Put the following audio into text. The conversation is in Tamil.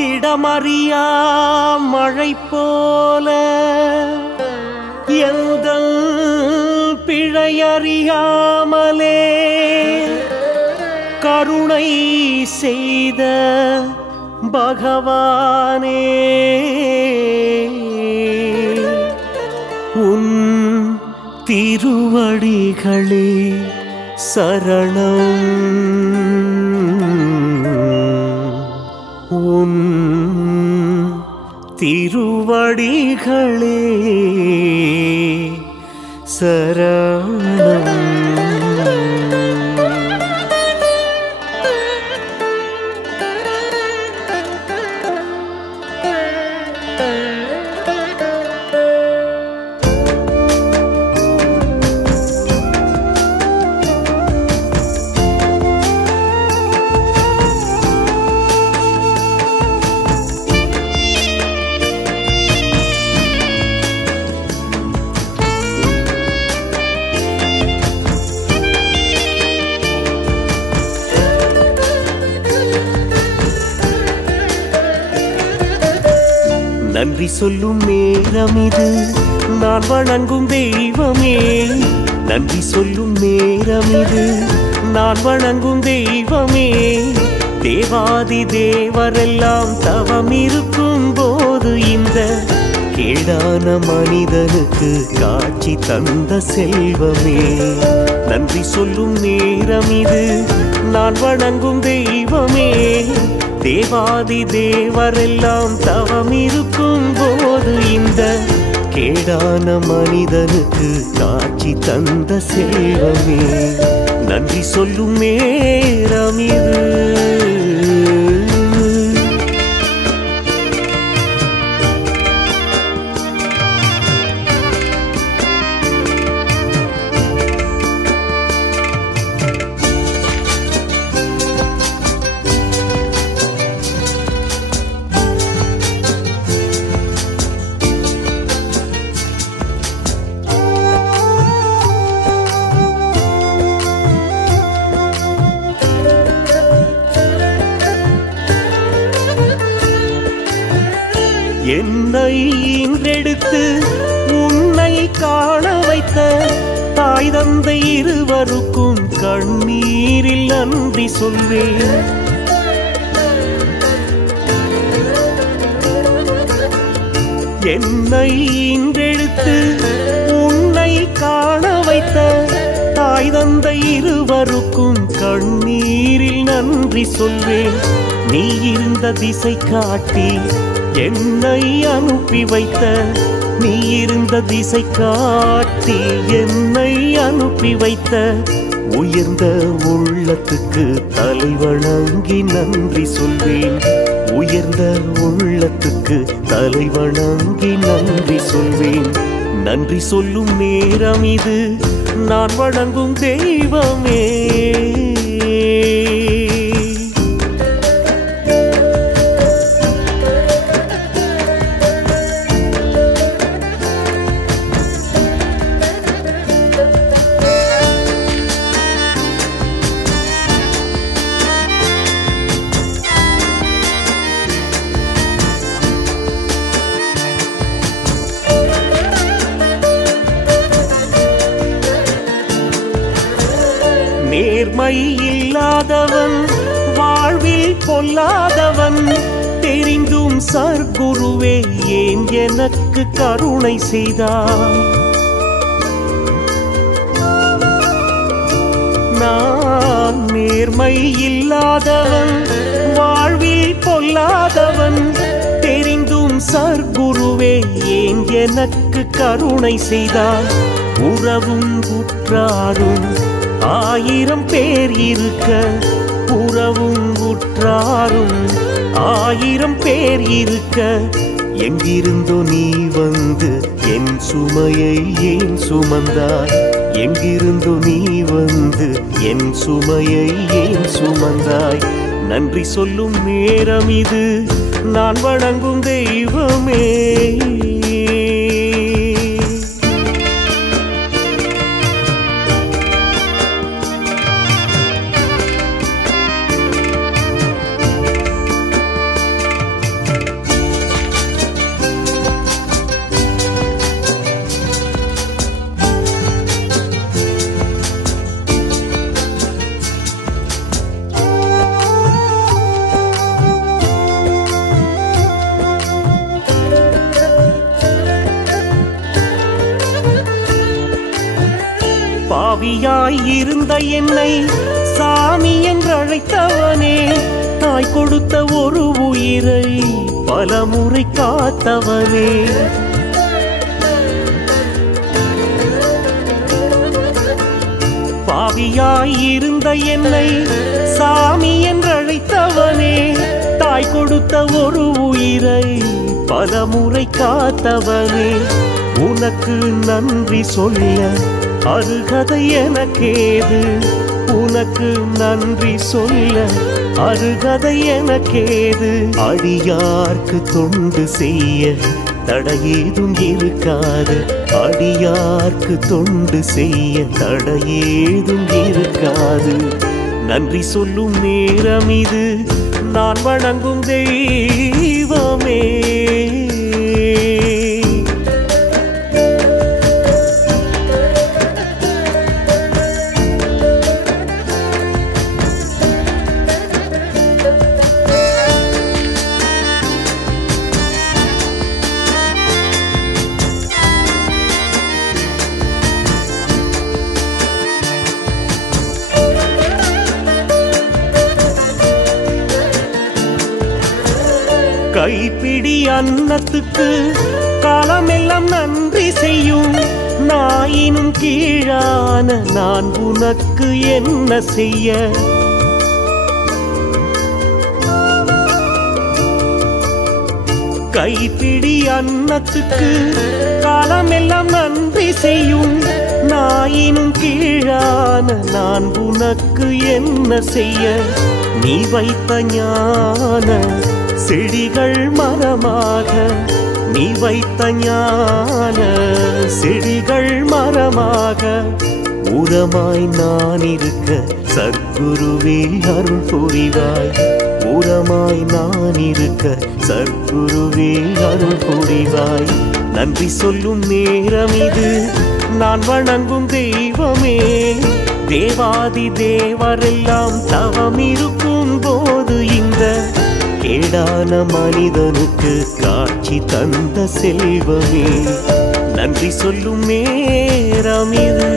இடமறியா மழை போல எந்தன் பிழையறியாமலே கருணை செய்த பகவானே, உன் திருவடிகளே சரணம். உன் திருவடிகளே சரணம். நன்றி சொல்லும் நேரம் இது, நான் வணங்கும் தெய்வமே. நன்றி சொல்லும் நேரம் இது, நான் வணங்கும் தெய்வமே. தேவாதி தேவரெல்லாம் தவம் இருக்கும் போது இந்த கேடான மனிதனுக்கு காட்சி தந்த செல்வமே. நன்றி சொல்லும் நேரம் இது, நான் வணங்கும் தெய்வமே. தேவாதி தேவரெல்லாம் தவம் இருக்கும் போது இந்த கேடான மனிதனுக்கு காட்சி தந்த செல்வமே. நன்றி சொல்லும் நேரம் இது. என்னை ஈன்றெடுத்து உன்னை காண வைத்த தாய் தந்தை இருவருக்கும் கண்ணீரில் நன்றி சொல்வேன். என்னை ஈன்றெடுத்து உன்னை காண வைத்த தாய் தந்தை இருவருக்கும் கண்ணீரில் நன்றி சொல்வேன். நீ இருந்த திசை காட்டி என்னை அனுப்பி வைத்த, நீ இருந்த திசை காட்டி என்னை அனுப்பி வைத்த உயர்ந்த உள்ளத்துக்கு தலை வணங்கி நன்றி சொல்வேன். உயர்ந்த உள்ளத்துக்கு தலை வணங்கி நன்றி சொல்வேன். நன்றி சொல்லும் நேரம் இது, நான் வணங்கும் தெய்வமே. நேர்மை இல்லாதவன், வாழ்வில் பொல்லாதவன், தெரிந்தும் சர்க்குருவே ஏன் எனக்கு கருணை செய்தார்? நான் நேர்மை இல்லாதவன், வாழ்வில் பொல்லாதவன், தெரிந்தும் சர்க்குருவே ஏன் எனக்கு கருணை செய்தார்? உறவும் உற்றாரும் ஆயிரம் பேர் இருக்க, உறவும் உற்றாரும் ஆயிரம் பேர் இருக்க, எங்கிருந்தோ நீ வந்து என் சுமையை ஏன் சுமந்தாய்? எங்கிருந்தோ நீ வந்து என் சுமையை ஏன் சுமந்தாய்? நன்றி சொல்லும் நேரம் இது, நான் வணங்கும் தெய்வமே. பாவியாய் இருந்த என்னை சாமி என்றழைத்தவனே, தாய் கொடுத்த ஒரு உயிரை பலமுறை காத்தவனே. பாவியாய் இருந்த என்னை சாமி என்றழைத்தவனே, தாய் கொடுத்த ஒரு உயிரை பலமுறை காத்தவனே. உனக்கு நன்றி சொல்ல அருகதை எனக்கேது, உனக்கு நன்றி சொல்ல அருகதை எனக்கேது. அடியார்க்கு தொண்டு செய்ய தடையேதும் இருக்காது, அடியார்க்கு தொண்டு செய்ய தடையேதும் இருக்காது. நன்றி சொல்லும் நேரம் இது, நான் வணங்கும் தெய்வமே. கைப்பிடி அன்னத்துக்கு காலமெல்லாம் நன்றி செய்யும், நாயினும் கீழான நான் உனக்கு என்ன செய்ய. கைப்பிடி அன்னத்துக்கு காலமெல்லாம் நன்றி செய்யும், நாயினும் கீழான நான் உனக்கு என்ன செய்ய. நீ வைத்த ஞான செடிகள் மரமாக, நீ வைத்த ஞான செடிகள் மரமாக, உரமாய் நான் இருக்க சத்குருவே அருள் புரிவாய். உரமாய் நான் இருக்க சத்குருவே அருள் புரிவாய். நன்றி சொல்லும் நேரம் இது, நான் வணங்கும் தெய்வமே. தேவாதி தேவரெல்லாம் தவம் இருக்கும் போது இந்த கேடான மனிதனுக்கு காட்சி தந்த செல்வமே. நன்றி சொல்லும் நேரம் இது.